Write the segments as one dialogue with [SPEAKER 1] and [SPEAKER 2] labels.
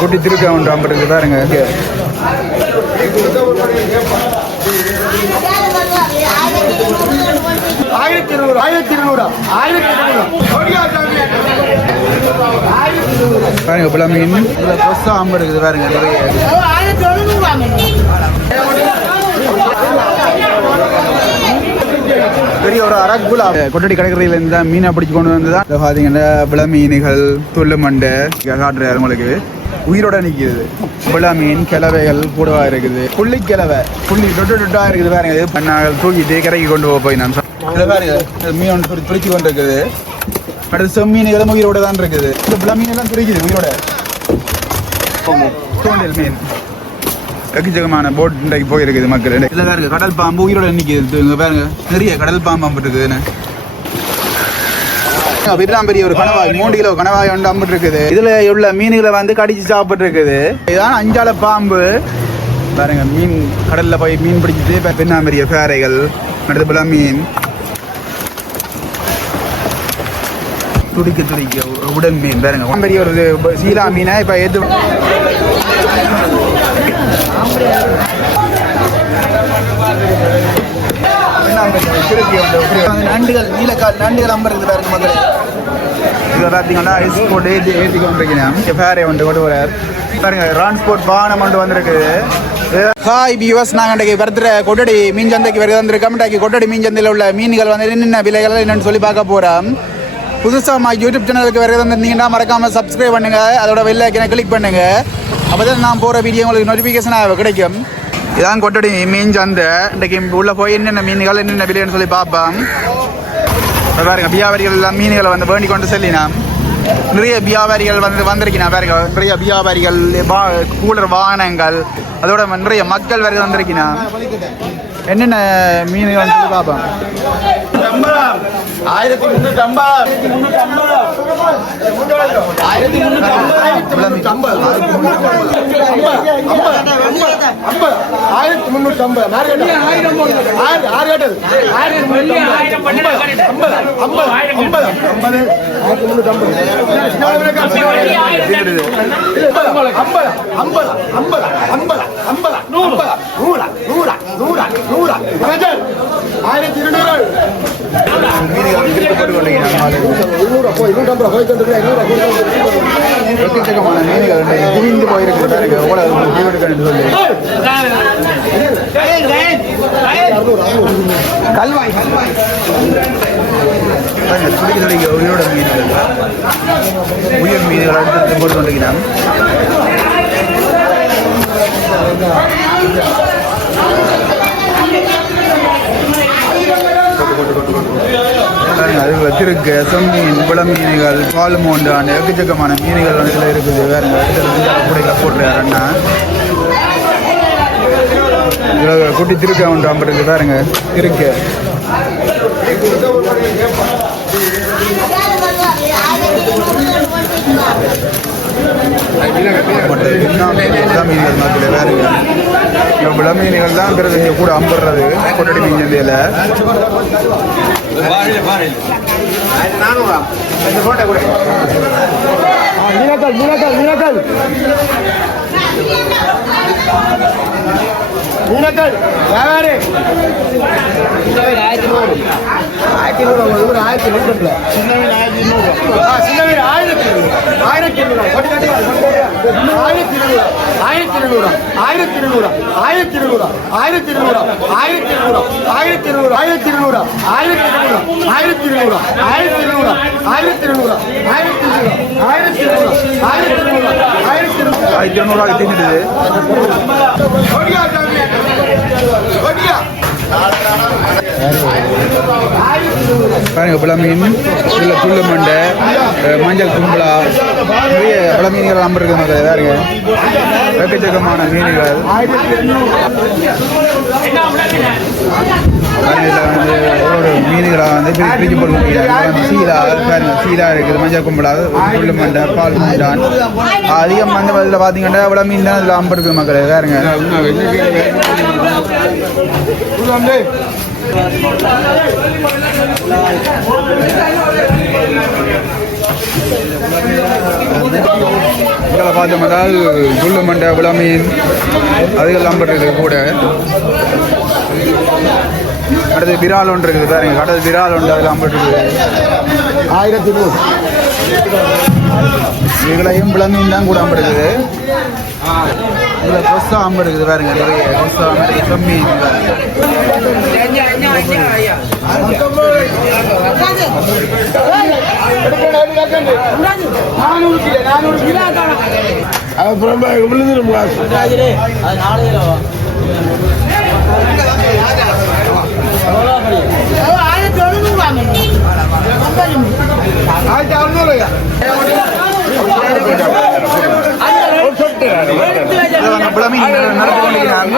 [SPEAKER 1] குட்டி திருக்க ஒன்று ஐம்பது இருக்கு பாருங்க
[SPEAKER 2] ஆயிரத்தி இருநூறு ஆயிரத்தி இருநூறு ஆயிரத்தி இருநூறு
[SPEAKER 1] பாருங்க பிள்ளை மீன் இதில் கொசா ஐம்பது இருக்குது பாருங்க நிறைய
[SPEAKER 3] ஆயிரத்தி எழுநூறு
[SPEAKER 1] பெரிய ஒரு அரக்குலா கொட்டடி கடற்கரையில இருந்து மீனை பிடிச்சு கொண்டு வந்து தான் பார்த்தீங்கன்னா விள மீன்கள் துள்ளு மண்டை காட்டுறாரு உங்களுக்கு உயிரோட நிற்கிறது விள மீன் கிழவைகள் கூடவா இருக்குது. புள்ளி கிழவை. புள்ளி டொட்டு டொட்டா இருக்குது பாருங்க. இது பண்ணாங்கள் தூக்கிட்டு கரைக்கு கொண்டு போய் நான் மீன் துருக்கி கொண்டு இருக்குது அடுத்து செம்மீன்களும் உயிரோட தான் இருக்குது. இந்த விள மீன் எல்லாம் துரிக்குது உயிரோட. தூண்டில் மீன். எக்கச்சக்கமான போட் இன்றைக்கு போயிருக்குது மக்கள். இதில் தான் இருக்குது கடல் பாம்பு உயிரோட நிற்கிது இங்க பாருங்க நிறைய கடல் பாம்பு அம்பிட்டு என்ன? விருதாம் பெரிய ஒரு கணவாய். மூணு கிலோ கணவாய் ஒன்று அம்பிட்டு இருக்குது இதுல உள்ள மீன்களை வந்து கடிச்சு சாப்பிட்டு இருக்குது இதான் அஞ்சால பாம்பு. பாருங்க மீன் கடல்ல போய் மீன் பிடிச்சிட்டு இப்ப பெண்ணாம்பரிய பேரைகள் அடுத்து போல மீன். துடிக்க துடிக்க உடல் மீன் பாருங்க. பெரிய ஒரு சீலா மீனை இப்ப எது நண்டுகள் நீலக்கால் நண்டுகள் அம்பருக்கு பாருங்க மக்களே இதை பார்த்தீங்கன்னா ஐஸ் போட்டு ஏற்றி ஏற்றி கொண்டிருக்கிறேன். ஃபேரை வந்து கொண்டு வரார் பாருங்க டிரான்ஸ்போர்ட் வாகனம் கொண்டு வந்திருக்குது ஹாய் பியூஸ் நாங்கள் இன்றைக்கு வருதுற கொட்டடி மீன் சந்தைக்கு வருது வந்திருக்கோம் இன்றைக்கு கொட்டடி மீன் சந்தையில் உள்ள மீன்கள் வந்து என்னென்ன விலைகள் என்னென்னு சொல்லி பார்க்க போகிறோம் புதுசாக மா யூடியூப் சேனலுக்கு வருது வந்திருந்தீங்கன்னா மறக்காமல் சப்ஸ்கிரைப் பண்ணுங்கள் அதோட வெளில ஐக்கனை கிளிக் பண்ணுங்கள் அப்போ தான் நான் போகிற வீடியோ உங்களுக்கு நோட்டிஃபிகேஷனாக கிடைக்கும். இதான் கொட்டடி மீன் சந்தை. இன்றைக்கு உள்ளே போய் என்னென்ன மீன்கள் என்னென்ன விலைன்னு சொல்லி பார்ப்போம். பாருங்க வியாபாரிகள் எல்லாம் மீன்களை வந்து வேண்டி கொண்டு செல்லினா. நிறைய வியாபாரிகள் வந்து வந்திருக்கினா பாருங்க நிறைய வியாபாரிகள் வா- கூலர் வாகனங்கள் அதோட நிறைய மக்கள் வேறு வந்திருக்கினா என்னென்ன மீன்கள் சொல்லி பார்ப்போம்.
[SPEAKER 2] ஐம்பதாம் ஆயிரத்தி முன்னூத்தி ஐம்பதாம் ஆயிரத்தி முன்னூத்தி ஐம்பது ஆயிரத்தி முன்னூத்தி ஐம்பது ஐம்பது ஐம்பது ஐம்பது ஐம்பது நூறு நூறு நூறா நூறா. ஆயிரத்தி இருநூறு. இருநூறு போய் இருநூற்றம்பது
[SPEAKER 1] குவிந்து போயிருக்கிறது எவ்வளவு கல்வாய் அது வச்சிருக்க செம்மீன் விள மீன்கள் பால் மோண்டான் எக்கச்சக்கமான மீன்கள் வந்து இதில் இருக்குது. வேறுங்க கூட போட்டுருக்காருன்னா அண்ணா. குட்டி திருக்க ஒன்று ஐம்பது இருக்கு. பாருங்க இருக்கு. மீன்கள் மாதிரி வேறுங்க இந்த விள மீன்கள் தான் பிறகு இங்க கூட அம்புறது கொட்டடி மீன் சந்தையில
[SPEAKER 2] மீனக்கல் மீனக்கல் மீனக்கல் மீனக்கல் வியாபாரி ஆயிரத்தி நூறு ஆயிரத்தி நூறு ஒரு ஆயிரத்தி நூறு ஆயிரத்தி நூறு சின்ன வீடு ஆயிரத்தி ஆயிரத்தி நூறு ஆயிரத்தி ஆயிரத்தி ஆயிரத்தி ஆயிரத்தி ஆயிரத்தி ஆயிரத்தி ஆயிரத்தி ஆயிரத்தி ஆயிரத்தி ஆயிரத்தி ஆயிரத்தி ஆயிரத்தி ஆயிரத்தி ஆயிரத்தி ஆயிரத்தி ஆயிரத்தி
[SPEAKER 1] ஆயிரத்தி
[SPEAKER 2] அடிச்சிடுது
[SPEAKER 1] பாருங்க புலமீன் இதில் புல்லு மண்டை மஞ்சள் கும்பலா நிறைய பல மீன்கள் நம்ப இருக்குது வேறுங்க எக்கச்சக்கமான மீன்கள். வந்து ஒவ்வொரு மீன்களாக வந்து பிரித்து பிரித்து போட்டு முடியாது சீரா சீரா இருக்குது மஞ்சள் கும்பலாக புல்லு மண்டை பால் மண்டான் அதிகம் வந்து இதில் பார்த்தீங்கன்னா இவ்வளோ மீன் தான் இதில் அம்படுக்குது மக்கள் வேறுங்க Thank
[SPEAKER 2] உள்ள
[SPEAKER 1] பார்த்தோம்னால் குள்ளு மண்டை விளமீன் அதுக்கெல்லாம் பண்ணுறது கூட. அடுத்து விரால் ஒன்று இருக்குது பாருங்க. கடல் விரால் ஒன்று அதெல்லாம் பண்ணுறது
[SPEAKER 2] ஆயிரத்தி நூறு.
[SPEAKER 1] இதுகளையும் விளமீன் தான் கூட அம்படுக்குது இதில் கொஸ்தா அம்பு இருக்குது பாருங்க. நிறைய கொஸ்தா மாதிரி செம்மீன்.
[SPEAKER 2] நானூறு கிலோ நானூறு கிலோ அப்புறம் விழுந்துடும் ஆயிரத்தி அறுநூறுயா
[SPEAKER 1] விளமீன் நடந்து கொண்டிருக்கிறார்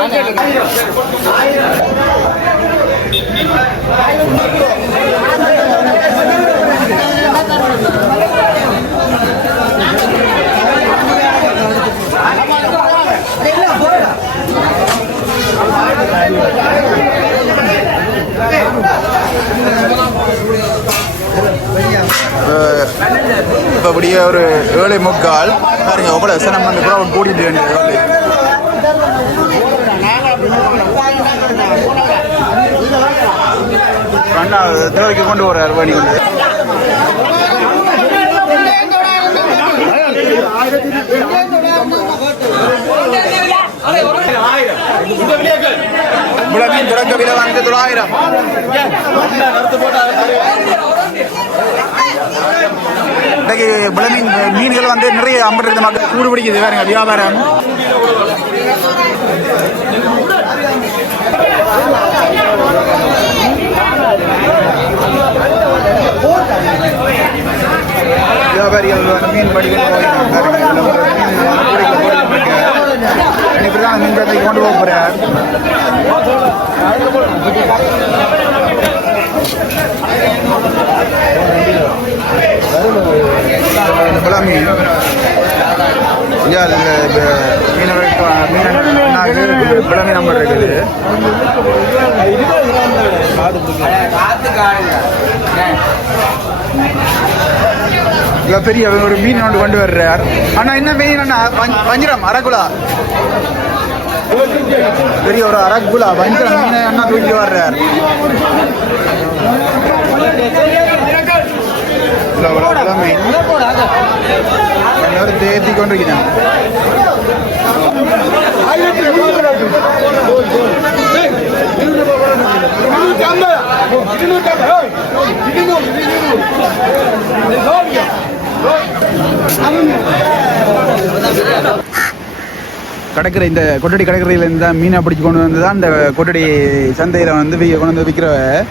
[SPEAKER 1] இப்போ அப்படியே ஒரு ஏழை முக்கால். பாருங்க எவ்வளோ சனம் பண்ணு கூட கூட்டிட்டு வேண்டியது ஏழை அண்ணா கொண்டு வர்றாரு வண்டி கொண்டு. முழவின் தொடக்க விலை வந்து தொள்ளாயிரம். இன்றைக்கு விளமீன் மீன்கள் வந்து நிறைய ஐம்பது மக்கள் கூடு பிடிக்குது வேற வியாபாரம். வியாபாரிகள் வந்து மீன் படிக்கணும் இன்னைக்கு தான் மீன் கடைக்கு கொண்டு போக போறார் மீன் மீனவர்கள் நம்பர் இருக்குது இங்க பெரிய ஒரு மீன் ஒன்று கொண்டு வர்றார். அண்ணா என்ன மீன் அண்ணா வஞ்சிரம் அரகுலா பெரிய ஒரு அரகுலா வஞ்சிரம் மீனை அண்ணா தூக்கி வர்றார். எல்லாரும் தேத்தி கொண்டிருக்கிறேன்
[SPEAKER 2] இருநூத்தி ஐம்பது. இருநூத்தி ஐம்பது.
[SPEAKER 1] கடற்கரை இந்த கொட்டடி கடற்கரையிலேருந்து தான் மீனை பிடிச்சி கொண்டு வந்து தான் இந்த கொட்டடி சந்தையில் வந்து வி- கொண்டு வந்து விற்கிற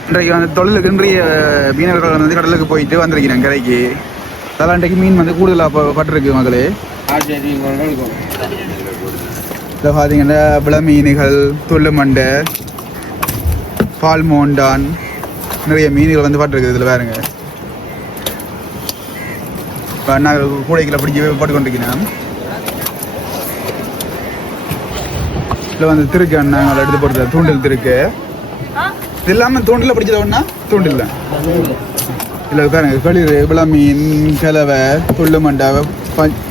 [SPEAKER 1] இன்றைக்கு வந்து தொழிலுக்கு இன்றைய மீனவர்கள் வந்து கடலுக்கு போயிட்டு வந்திருக்கிறேன் கரைக்கு. அதெல்லாம் மீன் வந்து கூடுதலாக பட்டிருக்கு மகளே இதை பார்த்தீங்கன்னா விள மீன்கள் துள்ளு மண்டை பால் மோண்டான் நிறைய மீன்கள் வந்து பட்டிருக்கு இதில் பாருங்க. இப்போ நாங்கள் கூடைகளை பிடிச்சி போட்டு கொண்டிருக்கிறேன் இதில் வந்து திருக்கு அண்ணாங்களை எடுத்து போடுறது தூண்டில் திருக்கு. இது இல்லாமல் தூண்டில் பிடிச்சத ஒன்றா தூண்டில் தான் இல்லை பாருங்க களிர் விளா மீன் கிழவை துள்ளு மண்டை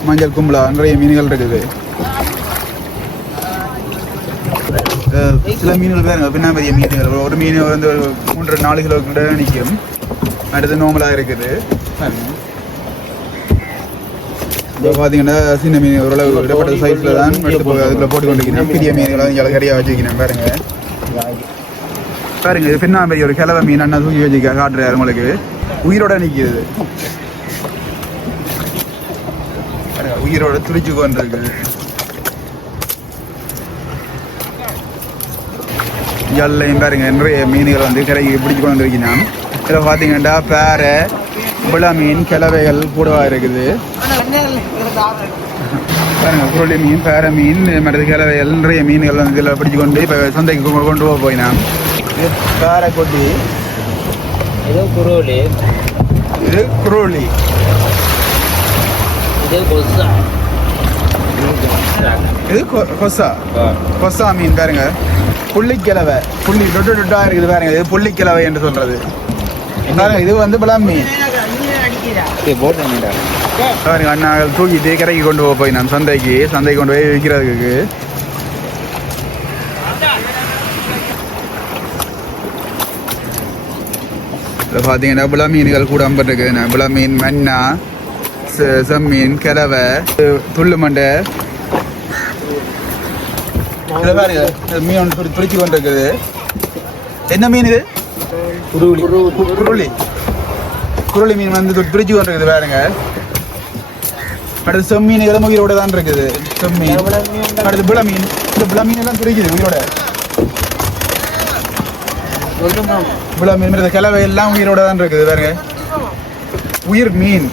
[SPEAKER 1] மஞ்சள் கும்பலா நிறைய மீன்கள் இருக்குது. சில மீன்கள் பாருங்க. பின்னா பெரிய மீன்கள். ஒரு மீன் வந்து ஒரு மூன்று நாலு கிலோ கிட்ட நிற்கும் அடுத்து நோமலாக இருக்குது. இப்போ பார்த்தீங்கன்னா சின்ன மீன் ஓரளவு விடப்பட்ட சைஸில் தான் எடுத்து போய் அதில் போட்டு கொண்டிருக்கிறேன் பெரிய மீன்களை இங்கே கறியாக வச்சுக்கிறேன் பாருங்க. பாருங்க இது பின்னா பெரிய ஒரு கிழவை மீன். அண்ணா தூக்கி வச்சுக்க காட்டுறாரு உங்களுக்கு. உயிரோட நிற்கிது உயிரோட துடிச்சு கொண்டிருக்கு. எல்லையும் பாருங்க நிறைய மீன்கள் வந்து கரைக்கு பிடிச்சு கொண்டு வந்திருக்கிறேன் இதில் பார்த்தீங்கன்னா பேரை விளா மீன் கிழவைகள் கூடவா இருக்குது? பாருங்க குருளி மீன் பேர மீன் மற்றது கிழவைகள் நிறைய மீன்கள் வந்து இதில் பிடிச்சு கொண்டு இப்போ சந்தைக்கு கொண்டு போக போயினான். இது பேரை கொட்டி
[SPEAKER 3] இது குரோலி
[SPEAKER 1] இது குருளி.
[SPEAKER 3] இது கொசா.
[SPEAKER 1] இது கொசா. கொசா மீன் பாருங்க. புள்ளிக்கிழவை. புள்ளி டொட்டு டொட்டா இருக்குது பாருங்க. இது புள்ளிக்கிழவை என்று சொல்றது. பாருங்க இது வந்து பலாம் மீன் பாருங்க அண்ணாகள் தூக்கிட்டு கரைக்கு கொண்டு போய் நான் சந்தைக்கு சந்தைக்கு கொண்டு போய் விற்கிறதுக்கு இதில் பார்த்தீங்கன்னா புல மீன்கள் கூட அம்பட்டுருக்கு புல மீன் மன்னா செம்மீன் கிழவை துள்ளு மண்டை. இதில் பாருங்க இது மீன் ஒன்று பிடி- பிடிச்சு கொண்டு இருக்குது. என்ன மீன் இது? குருளி குருளி மீன் வந்து து- பிடிச்சு கொண்டு இருக்குது பாருங்க. அடுத்து செம்மீன் எல்லாம் உயிரோட தான் இருக்குது செம்மீன். அடுத்து புல மீன். இந்த புல மீன் எல்லாம் பிடிக்குது உயிரோட. புல மீன் இந்த கிழவை எல்லாம் உயிரோட தான் இருக்குது பாருங்க. உயிர் மீன்.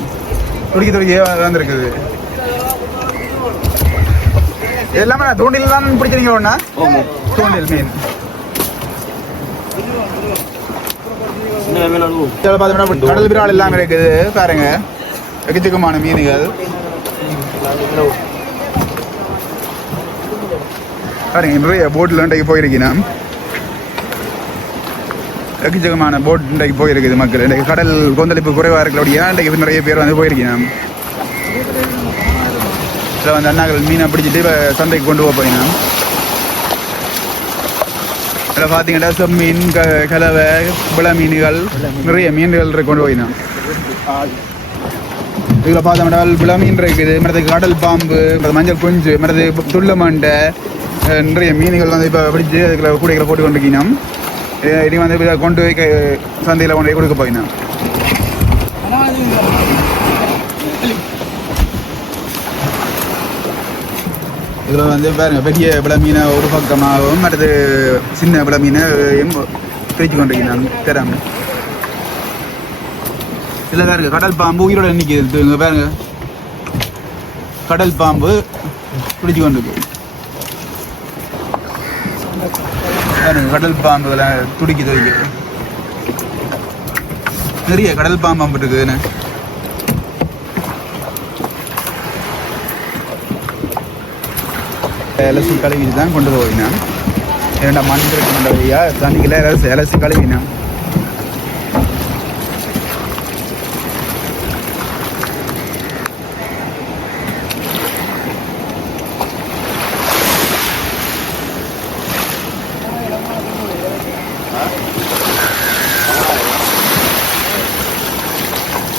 [SPEAKER 1] துடிக்க துடிக்க தான் இருக்குது. எல்லாமே தூண்டில் தான் பிடிச்சிருங்க ஒண்ணா? தூண்டில் மீன். இதில் பார்த்தோம்னா கடல் விரால் எல்லாம் இருக்குது பாருங்க எக்கச்சக்கமான மீன்கள் பாருங்க நிறைய போட்டில் இன்றைக்கு போயிருக்கீங்க எக்கச்சக்கமான போட் இன்றைக்கு போயிருக்குது மக்கள் இன்றைக்கு கடல் கொந்தளிப்பு குறைவாக இருக்கிறபடியா இன்றைக்கு நிறைய பேர் வந்து போயிருக்கீங்க சில வந்து அண்ணாக்கள் மீனை பிடிச்சிட்டு இப்போ சந்தைக்கு கொண்டு போக போறீங்க இதில் பார்த்தீங்கன்னா செம்மீன் க கலவை விள மீன்கள் நிறைய மீன்கள் இருக்கு கொண்டு போயினா. இதில் பார்த்தோம்னா விள மீன் இருக்குது மற்றது கடல் பாம்பு மற்ற மஞ்சள் குஞ்சு மற்றது துள்ள மண்டை நிறைய மீன்கள் வந்து இப்போ பிடிச்சி அதுக்குள்ள கூடைகளை போட்டு கொண்டு இருக்கீங்க இனி வந்து கொண்டு போய் சந்தையில் கொண்டு போய் கொடுக்க போயினா. இதில் வந்து பாருங்க பெரிய விள மீனை ஒரு பக்கமாகவும் அடுத்து சின்ன விள மீனை பிரித்து கொண்டிருக்கிறான் தராம இதில் பாருங்க கடல் பாம்பு உயிரோட நிற்கிது இங்கே பாருங்க. கடல் பாம்பு பிடிச்சு கொண்டு பாருங்க கடல் பாம்புகளை துடிக்கி துடிக்குது நிறைய கடல் பாம்பு இருக்குதுன்னு அலசி கழுவிட்டு தான் கொண்டு போயினான். இரண்டாம் மண் இருக்கு மண்ட வழியா தண்ணிக்குள்ள அலசி அலசி கழுவினான்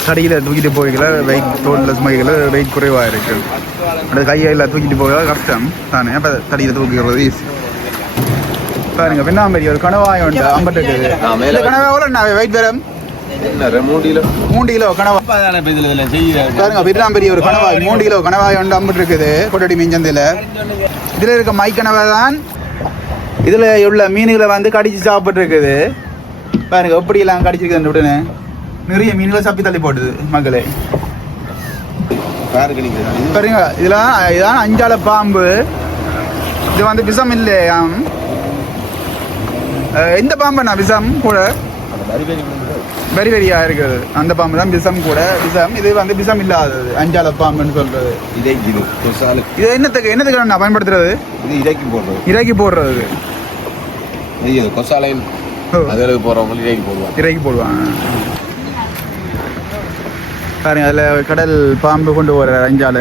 [SPEAKER 1] கடையில் தூக்கிட்டு போய்க்கல வெயிட் ரோட்டில் சுமைக்கல வெயிட் குறைவாக இருக்கு. அந்த கையில் தூக்கிட்டு போக கஷ்டம் தானே அப்போ தடியில் தூக்கிடுறது ஈஸி பாருங்க வெண்ணாம்பரி ஒரு கனவாய் உண்டு அம்பட்டுக்கு இந்த கனவா எவ்வளோ வெயிட் வரும்? மூன்று கிலோ கனவா பாருங்க வெண்ணாம்பரி ஒரு கனவாய் மூன்று கிலோ கனவாய் உண்டு அம்பட்டு இருக்குது கொட்டடி மீஞ்சந்தில் இதில் இருக்க மை கனவா தான். இதில் உள்ள மீன்களை வந்து கடிச்சு சாப்பிட்டு இருக்குது பாருங்க எப்படியெல்லாம் கடிச்சிருக்கு உடனே. நிறைய மீன்களை சப்பி தள்ளி போட்டுது மக்களே. பாருங்க இதெல்லாம் இதான் அஞ்சால பாம்பு. இது வந்து விஷம் இல்லையாம் இந்த பாம்புண்ணா விஷம் கூட? வெரி வெரியா இருக்குது. அந்த பாம்பு தான் விஷம் கூட. விஷம் இது வந்து விஷம் இல்லாதது. அஞ்சால பாம்புன்னு சொல்றது.
[SPEAKER 4] இதைக்கு கொசாலு
[SPEAKER 1] இது என்னத்துக்கு என்னத்துக்கு நான் பயன்படுத்துறது?
[SPEAKER 4] இது இதைக்கு போடுறது.
[SPEAKER 1] இறக்கி போடுறது.
[SPEAKER 4] இது கொசாலைன்
[SPEAKER 1] ஓ,
[SPEAKER 4] அதில் போகிறவங்க இதைக்கு போடுவாங்க
[SPEAKER 1] இறக்கி போடுவாங்க. பாருங்க அதில் கடல் பாம்பு கொண்டு போகிற அஞ்சால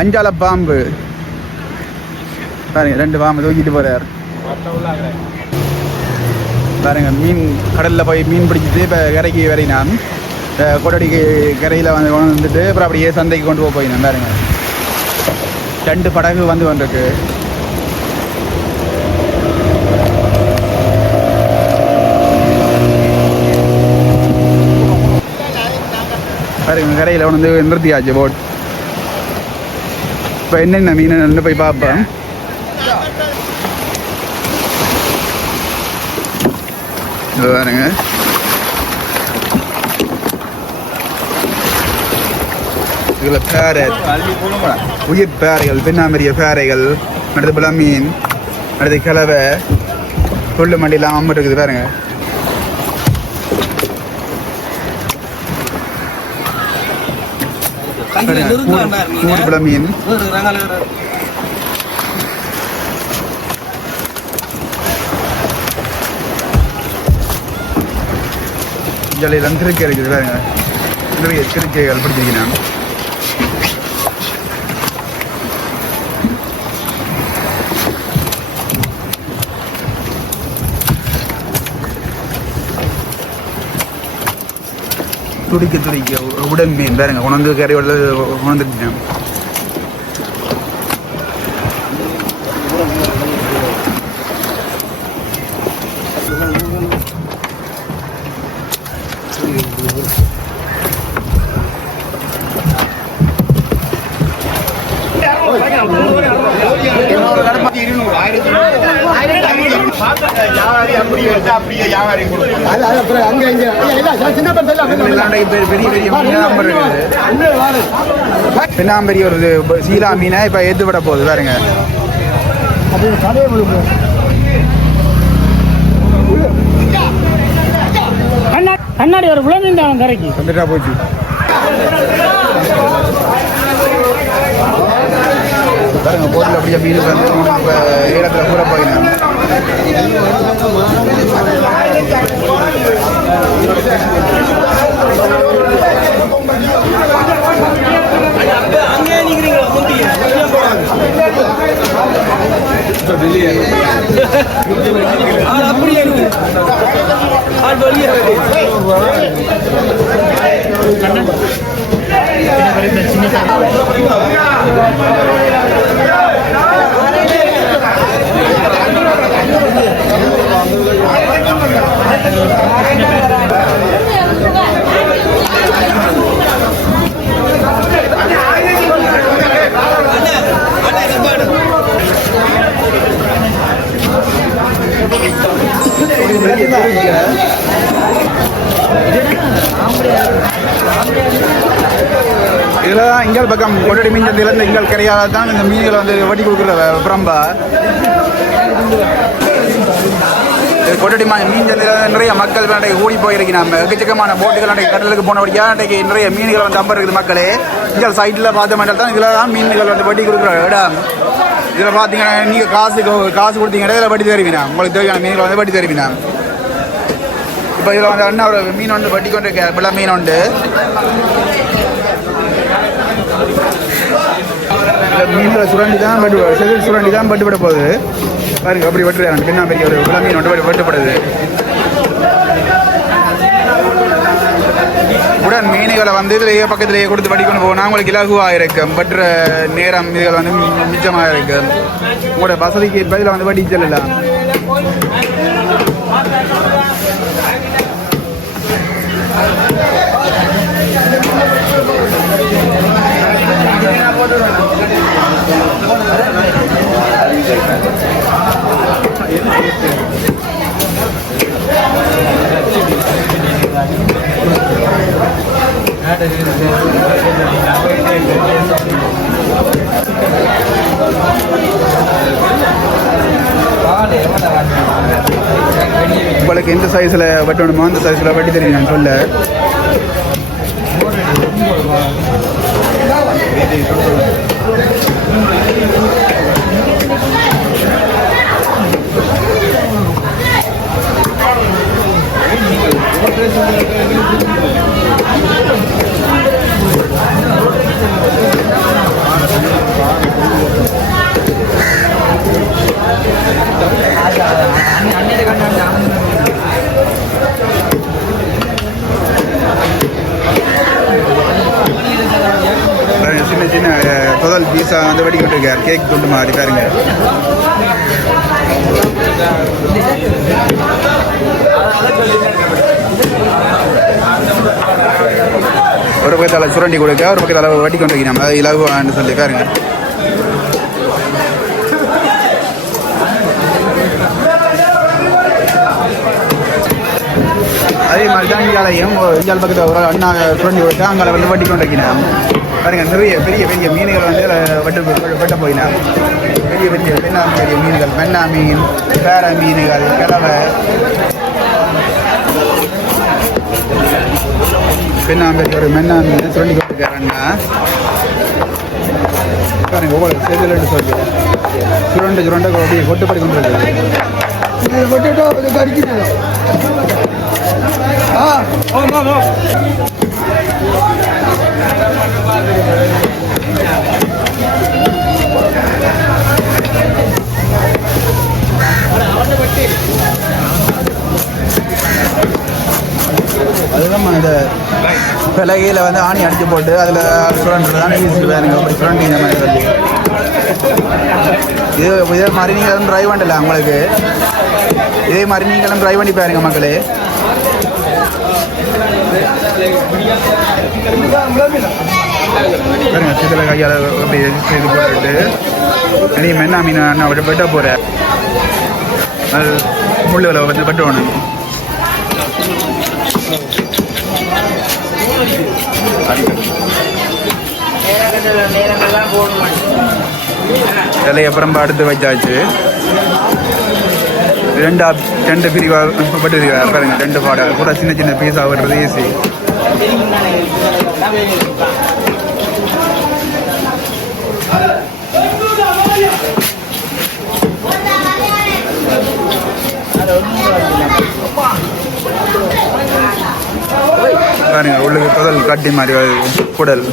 [SPEAKER 1] அஞ்சால பாம்பு. பாருங்க ரெண்டு பாம்பு தூக்கிட்டு போறார். பாருங்க மீன் கடல்ல போய் மீன் பிடிச்சிட்டு இப்போ கரைக்கு வரையினான் கொடடிக்கு கரையில் வந்து கொண்டு வந்துட்டு அப்புறம் அப்படியே சந்தைக்கு கொண்டு போக போயினான் பாருங்க. ரெண்டு படகு வந்து கொண்டிருக்கு. பாருங்க கரையில் வந்து நிறுத்தியாச்சு போட் இப்போ என்னென்ன மீன் போய் பார்ப்பேன் இது பாருங்க இதில் பேரை உயிர் பேரைகள் பின்னாமரிய பேரைகள் அடுத்து புலமீன் அடுத்து கிழவை கொள்ளு மண்டிலாம் அம்மட்டு இருக்குது பாருங்க கூடு புலமீன் ஜல்லிலாம் திருக்கி இருக்குது பாருங்க. நிறைய சிறுக்கைகள் துடிக்க துடிக்க உடல் மீன் பாருங்க உணர்ந்து கறி உணர்ந்துட்டேன்
[SPEAKER 2] அது அது அப்புறம் அங்க இங்க ஐயா, இல்ல, சார், சின்ன பசங்க எல்லாம் அப்படியே
[SPEAKER 1] இதெல்லாம் பெரிய பெரிய பெரிய மீனாக இருக்குது.
[SPEAKER 2] அண்ணே, வாரு.
[SPEAKER 1] பின்னாம்பெரிய ஒரு சீலா மீனை இப்போ ஏற்று விட போகுது பாருங்க.
[SPEAKER 2] கண்ணாடி ஒரு விளம்பரம் அவன் கரைக்கு.
[SPEAKER 1] வந்துட்டா போச்சு. பாருங்க போட்டில் அப்படியே மீன் வந்து இப்போ ஈரத்தில் பூரா போயினேன் இதில் தான் பக்கம் கொட்டடி மீன் சந்தையிலேருந்து எங்கள் கரையால் தான் இந்த மீன்களை வந்து வட்டி கொடுக்குற பிரம்பா இது மீன் சந்தையில் நிறைய மக்கள் அன்றைக்கு கூடி நம்ம எக்கச்சக்கமான போட்டுகள் அன்றைக்கு கடலுக்கு போனபடியாக அன்றைக்கு நிறைய மீன்கள் வந்து அம்பர் இருக்குது மக்களே. இங்கே சைட்டில் பார்த்த மாட்டால் தான் இதில் தான் மீன்கள் வந்து வட்டி கொடுக்குற இடம் இதில் பார்த்தீங்கன்னா நீங்கள் காசு காசு கொடுத்தீங்கன்னா இதில் வட்டி தருவீங்க. உங்களுக்கு தேவையான மீன்களை வந்து வட்டி தருவீங்க. இப்போ இதில் வந்து அண்ணா ஒரு மீன் உண்டு வட்டி கொண்டு இருக்க மீன் உண்டு. மீன்களை சுரண்டி தான் பட்டு சுரண்டி தான் பட்டு விட போகுது. பாருங்க அப்படி வெட்டுறாங்க பின்னா பெரிய ஒரு குழந்தை மீன் ஒன்று வெட்டு- வெட்டப்படுது. உடன் மீன்களை வந்து இதுலேயே பக்கத்துலேயே கொடுத்து வடி கொண்டு உங்களுக்கு இலகுவாக இருக்கும். பற்ற நேரம் இதுகள் வந்து மி- மிச்சமாக இருக்கும் உங்களோட வசதிக்கு பதிலாக வந்து வடி செல்லலாம் உங்களுக்கு எந்த சைஸில் வெட்டணுமோ அந்த சைஸில் வெட்டி தெரியும் நான் சொல்ல. பாருங்க சின்ன சின்ன புதல் பீஸா வந்து வெடி கொண்டிருக்கார் கேக் துண்டு மாதிரி பாருங்க. ஒரு பக்கத்தில் சுரண்டி கொடுக்க ஒரு பக்கத்தில் அளவு வட்டி கொண்டிருக்கிறோம் அது இலகுவான்னு சொல்லி பாருங்க. அதே மாதிரி தான் இங்காலையும் இங்கால் பக்கத்தில் ஒரு அண்ணா சுரண்டி கொடுத்து அங்கே வந்து வட்டி வைக்கணும் பாருங்க நிறைய பெரிய பெரிய மீன்கள் வந்து வெட்ட வெட்ட போயினா. பெரிய பெரிய பெண்ணா பெரிய மீன்கள் வெண்ணா மீன் பேர மீன்கள் கிழவை பெண்ணாம்பேரி ஒரு மென்னா மீன் சுரண்டி கொடுத்துருக்காரு பாருங்க ஒவ்வொரு செய்தியில் சொல்லி. சுரண்டு சுரண்ட அப்படியே கொட்டுப்படி கொண்டு இருக்கு
[SPEAKER 2] இது அது கடிக்கிட்டு ஆ.
[SPEAKER 1] அதுதான் இந்த பிளகையில் வந்து ஆணி அடித்து போட்டு அதில் சுரண்டு தான் ஈஸி வேறுங்க அப்படி சுரண்டி மாதிரி சொல்லி இது இதே மாதிரி நீங்களும் ட்ரைவ் பண்ணல உங்களுக்கு. இதே மாதிரி நீங்களும் ட்ரைவ் பண்ணி பாருங்க மக்களே. Thank you. பாருங்க சித்தல கையால் அப்படி செய்து போட்டுட்டு. நீ மென்னா மீன் அண்ணா விட வெட்ட போகிறேன் அது முள்ளுகளை வந்து வெட்டணும்
[SPEAKER 3] நேரங்கள்லாம்
[SPEAKER 1] இலை அப்புறம் அடுத்து வச்சாச்சு. ரெண்டா ரெண்டு பிரிவாக பட்டு பாருங்க ரெண்டு பாடல். கூட சின்ன சின்ன பீஸாக ஆகிறது ஈஸி பாருங்க உள்ளுக்கு குடல் கட்டி மாதிரி வருது. குடல்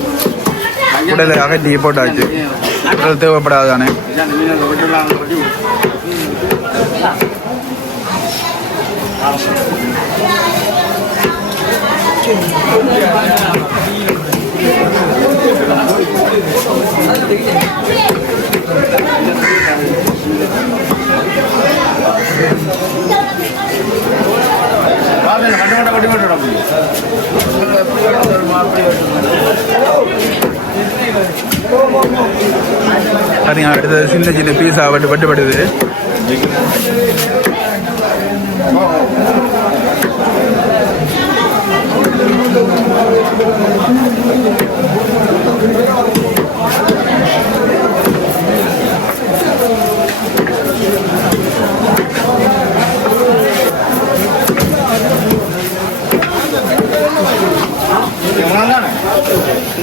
[SPEAKER 1] குடலை அகட்டி போட்டாச்சு குடல் தேவைப்படாதானே பாருங்க அடுத்தது சின்ன சின்ன பீஸாக பீஸா வட்டு வட்டுப்படுது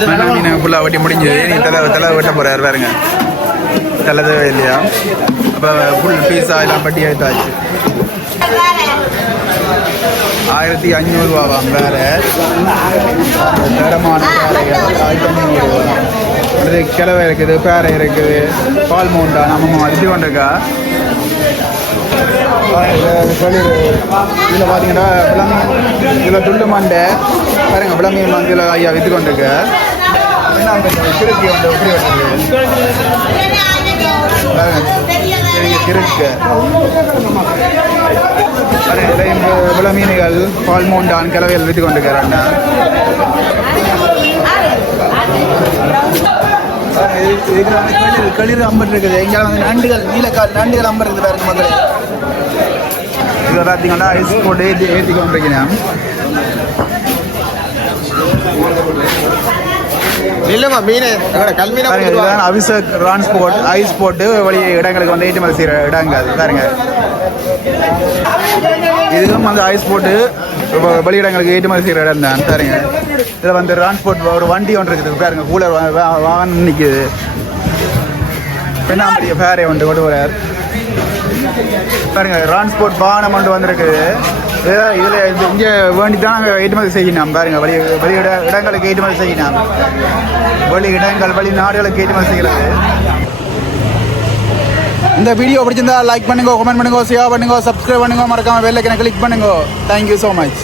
[SPEAKER 1] மண்ணா மீன் ஃபுல்லாக வட்டி முடிஞ்சு நீ தலை தலை வெட்ட போறாரு பாருங்க. தலை தேவை இல்லையா? அப்போ ஃபுல் பீஸா எல்லாம் பட்டி எடுத்தாச்சு ஆயிரத்தி அஞ்சூறுவாவாம் வேற. தரமான அடுத்து கிழவை இருக்குது பேரை இருக்குது. பால் மவுண்டா நம்ம அடிச்சு கொண்டிருக்கா? இதில் பார்த்தீங்கன்னா இதில் துண்டு மண்டை. பாருங்க விளம்பியம் வந்து ஐயா வித்து கொண்டிருக்கு. என்ன திருப்பி வந்து எப்படி பாருங்க மீன்கள் பால் மூண்டான் கிளவையில் வித்து கொண்டிருக்கிறாங்க வந்து களிர் அம்பர் இருக்குது. எங்கேயாவது வந்து நண்டுகள் நீலக்கால் நண்டுகள் அம்பர் இருக்குது பாருங்க முதல்ல. இதை பார்த்தீங்கன்னா ஐஸ் போட்டு ஏற்றி ஏற்றி கொண்டிருக்கிறேன்.
[SPEAKER 2] இல்லம்மா மீன். கல்மீனா
[SPEAKER 1] இதுதான் அபிஷேக் டிரான்ஸ்போர்ட் ஐஸ் போட்டு வழி இடங்களுக்கு வந்து ஏற்றுமதி செய்கிற இடங்கள் பாருங்க. இதுவும் வந்து ஐஸ் போட்டு வ- வெளியிடங்களுக்கு ஏற்றுமதி செய்கிற இடம் தான். பாருங்க. இதில் வந்து டிரான்ஸ்போர்ட் ஒரு வண்டி ஒன்று இருக்குது. பாருங்க கூலர் வாகனம் நிற்கிது பெண்ணாம்படிய ஃபேரை ஒன்று கொண்டு வரார் பாருங்க டிரான்ஸ்போர்ட் வாகனம் ஒன்று வந்திருக்குது. இதுல இது இங்கே வேண்டி தான் நாங்கள் ஏற்றுமதி செய்யணும். பாருங்க வெளி இட இடங்களுக்கு ஏற்றுமதி செய்யணும். வெளி இடங்கள் வெளி நாடுகளுக்கு ஏற்றுமதி செய்கிறது இந்த வீடியோ பிடிச்சிருந்தா லைக் பண்ணுங்க கமெண்ட் பண்ணுங்க ஷேர் பண்ணுங்க சப்ஸ்கிரைப் பண்ணுங்க. மறக்காம பெல் கிளிக் பண்ணுங்க. Thank you so much